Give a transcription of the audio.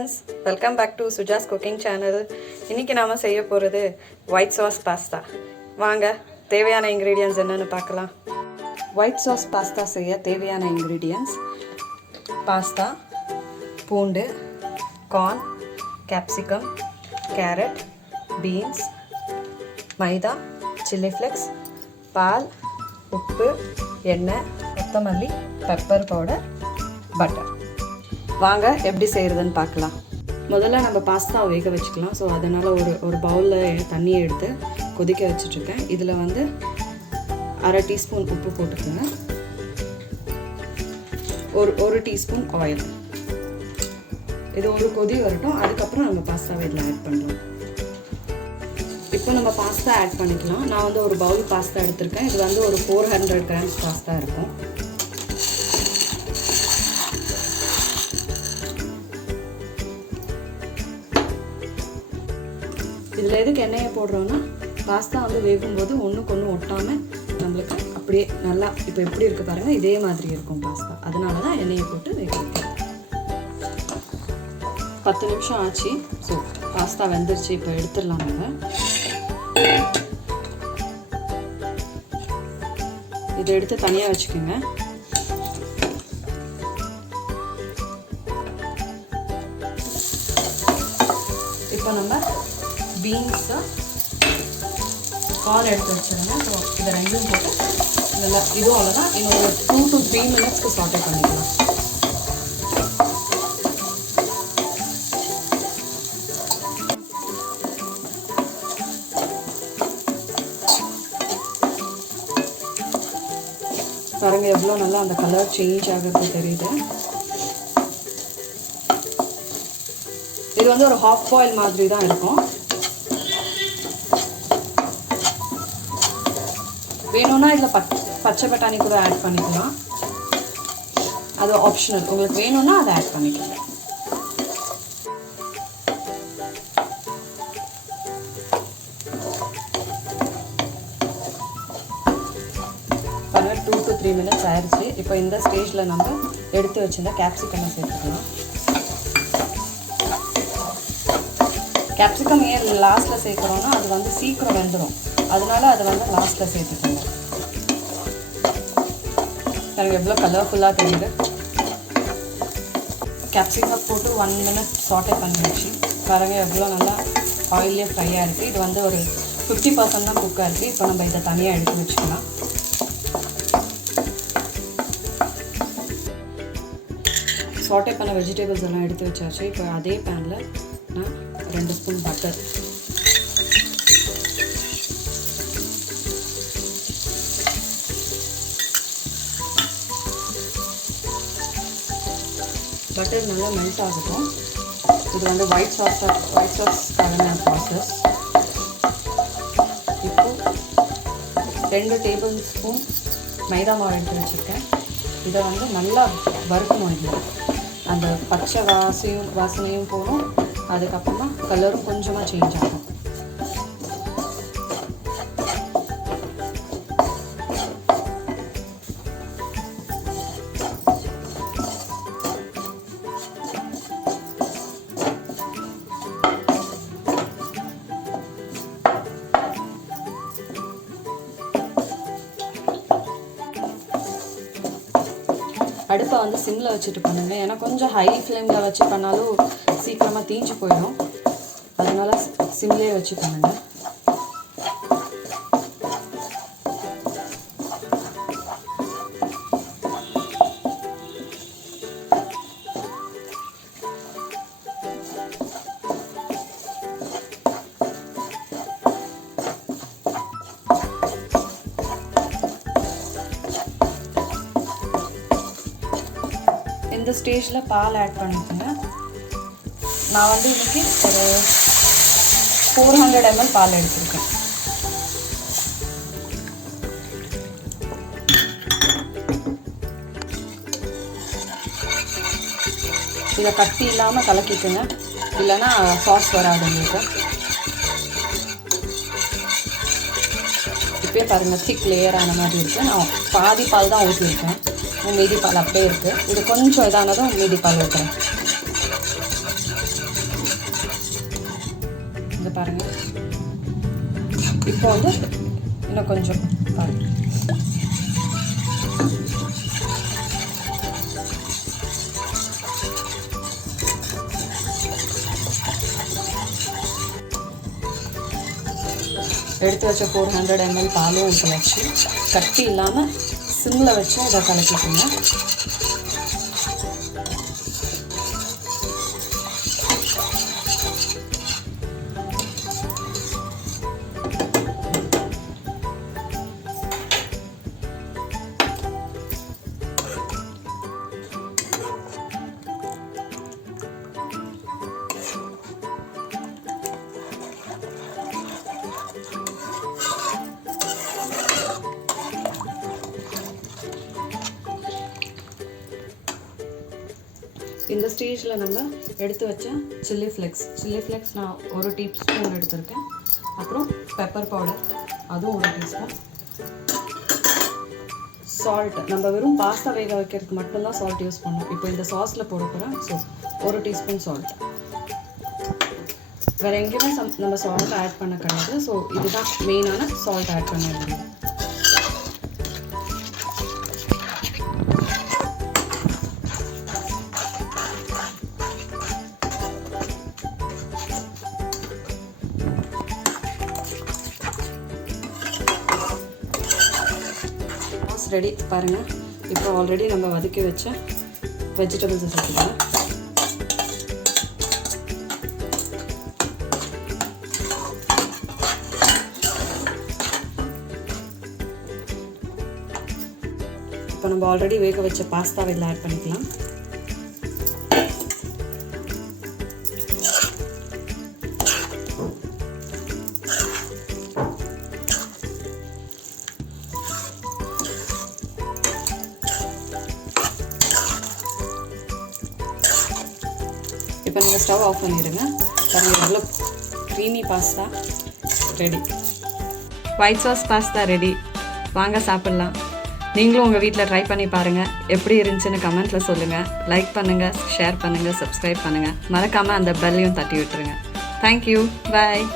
friends, welcome back to Suja's cooking channel. இன்னைக்கு நாம செய்ய போறது white sauce pasta. வாங்க தேவையான ingredients என்னன்னு பார்க்கலாம். white sauce pasta செய்ய தேவையான ingredients pasta, பூண்டு, corn, capsicum, carrot, beans, மைதா, chili flakes, பால், உப்பு, எண்ணெய், கொத்தமல்லி, pepper powder, butter. வாங்க எப்படி செய்கிறதுன்னு பார்க்கலாம். முதல்ல நம்ம பாஸ்தா வேக வச்சுக்கலாம். ஸோ அதனால் ஒரு பவுலில் தண்ணியை எடுத்து கொதிக்க வச்சுட்ருக்கேன். இதில் வந்து அரை டீஸ்பூன் உப்பு போட்டுக்கோங்க, ஒரு டீஸ்பூன் ஆயில். இது ஒரு கொதி வரட்டும், அதுக்கப்புறம் நம்ம பாஸ்தாவை இதில் ஆட் பண்ணுறோம். இப்போ நம்ம பாஸ்தா ஆட் பண்ணிக்கலாம். நான் வந்து ஒரு பவுல் பாஸ்தா எடுத்திருக்கேன். இது வந்து ஒரு 400 grams பாஸ்தா இருக்கும். இதில் எதுக்கு எண்ணெயை போடுறோன்னா, பாஸ்தா வந்து வேகும்போது ஒன்றுக்கு ஒன்று ஒட்டாமல் நம்மளுக்கு அப்படியே நல்லா இப்போ எப்படி இருக்குது பாருங்கள், இதே மாதிரி இருக்கும் பாஸ்தா. அதனால தான் எண்ணெயை போட்டு வேக வைக்கிறோம். 10 நிமிஷம் ஆச்சு. ஸோ பாஸ்தா வெந்துருச்சு. இப்போ எடுத்துடலாம். நம்ம இதை எடுத்து தனியாக வச்சுக்கோங்க. இப்போ நம்ம பீன்ஸு, கார்ன் எடுத்து வச்சுருங்க. ஸோ இதை ரெண்டும் போட்டு நல்லா இதுவும் அவ்வளோதான். இன்னொரு 2 to 3 minutes சாட்டே பண்ணிக்கலாம். பாருங்க எவ்வளோ நல்லா அந்த கலர் சேஞ்ச் ஆகிறது தெரியுது. இது வந்து ஒரு ஹாஃப் பாயில் மாதிரி தான் இருக்கும். வேணும்னா இதில் பச்சை பட்டாணி கூட ஆட் பண்ணிக்கலாம். அது ஆப்ஷனல். உங்களுக்கு வேணும்னா அதை ஆட் பண்ணிக்கலாம். பாருங்க 2 to 3 minutes ஆயிடுச்சு. இப்போ இந்த ஸ்டேஜில் நம்ம எடுத்து வச்சிருந்த கேப்சிகமை சேர்த்துக்கலாம். கேப்சிகம் ஏன் லாஸ்ட்டில் சேர்க்குறோன்னா அது வந்து சீக்கிரம் வெந்துடும். அதனால அதை வந்து லாஸ்ட்டில் சேர்த்துக்கோங்க. எனக்கு எவ்வளோ கலர்ஃபுல்லாக தெரியுது. கேப்சிகம் போட்டு 1 minute சாட்டே பண்ணிடுச்சு. பாருங்க எவ்வளோ நல்லா ஆயிலே ஃப்ரையாக இருக்குது. இது வந்து ஒரு 50% தான் குக்காக இருக்குது. இப்போ நம்ம இதை தனியாக எடுத்து வச்சுக்கலாம். சாட்டே பண்ண வெஜிடபிள்ஸ் எல்லாம் எடுத்து வச்சாச்சு. இப்போ அதே பேனில் நான் 2 ஸ்பூன் பட்டர், பட்டர் நல்லா மெல்ட் ஆகட்டும். இது வந்து ஒயிட் சாஸ்க்கான ப்ராசஸ். இப்போ 2 டேபிள் ஸ்பூன் மைதா மாவு எடுத்து வச்சுருக்கேன். இதை வந்து நல்லா வறுக்கணும். இல்லை அந்த பச்சை வாசனையும் போகணும். அதுக்கப்புறமா கலரும் கொஞ்சமாக சேஞ்ச் ஆகும். அடுப்பை வந்து சிம்மில் வச்சுட்டு பண்ணுங்க. ஏன்னா கொஞ்சம் ஹை ஃப்ளேமில் வச்சு பண்ணாலும் சீக்கிரமாக தீஞ்சு போயிடும். அதனால சிம்லேயே வச்சு பண்ணுங்க. இந்த ஸ்டேஜில் பால் ஆட் பண்ணிக்கோங்க. நான் வந்து இன்றைக்கி ஒரு 400 ml பால் எடுத்துருக்கேன். இதை கட்டி இல்லாமல் கலக்கிக்கோங்க, இல்லைன்னா சாஸ் வராது உங்களுக்கு. இப்போயே பாருங்கள் திக் லேயரான மாதிரி இருக்குது. நான் பாதி பால் தான் ஊற்றிருக்கேன். மீதி பால் அப்படியே இருக்குது. இது கொஞ்சம் இதானதும் மீதி பால் ஊற்றுறேன். இங்கே பாருங்கள். இப்போ வந்து இன்னும் கொஞ்சம் பாருங்கள். எடுத்து வச்ச 400 ml பாலும் ஊற்றி வச்சு கட்டி இல்லாமல் சிம்மில் வச்சு இதை கலக்கிக்கோங்க. இந்த ஸ்டேஜில் நம்ம எடுத்து வச்ச சில்லி ஃப்ளெக்ஸ் நான் 1 டீஸ்பூன் எடுத்திருக்கேன். அப்புறம் பெப்பர் பவுடர் அதுவும் 1 டீஸ்பூன். சால்ட் நம்ம வெறும் பாஸ்தா வேக வைக்கிறதுக்கு மட்டும்தான் சால்ட் யூஸ் பண்ணோம். இப்போ இந்த சாஸில் போட போகிறேன். So 1 teaspoon salt. வேறு எங்கேயுமே நம்ம சால்ட் ஆட் பண்ண கிடையாது. ஸோ இதுதான் மெயினான சால்ட் ஆட் பண்ண வேண்டியது. ரெடி பாருங்கள். இப்போ ஆல்ரெடி நம்ம வதக்கி வச்ச வெஜிடபிள்ஸை சேர்த்துக்கலாம். இப்போ நம்ம ஆல்ரெடி வேக வச்ச பாஸ்தாவை இதில் ஆட் பண்ணிக்கலாம். இப்போ நீங்கள் ஸ்டவ் ஆஃப் பண்ணிடுங்க. பாருங்கள் எவ்வளோ creamy pasta ready. White sauce pasta ready. வாங்க சாப்பிட்லாம். நீங்களும் உங்கள் வீட்டில் ட்ரை பண்ணி பாருங்கள். எப்படி இருந்துச்சுன்னு கமெண்ட்டில் சொல்லுங்கள். லைக் பண்ணுங்கள், ஷேர் பண்ணுங்கள், சப்ஸ்கிரைப் பண்ணுங்கள். மறக்காமல் அந்த பெல்லையும் தட்டி விட்டுருங்க. தேங்க்யூ. பாய்.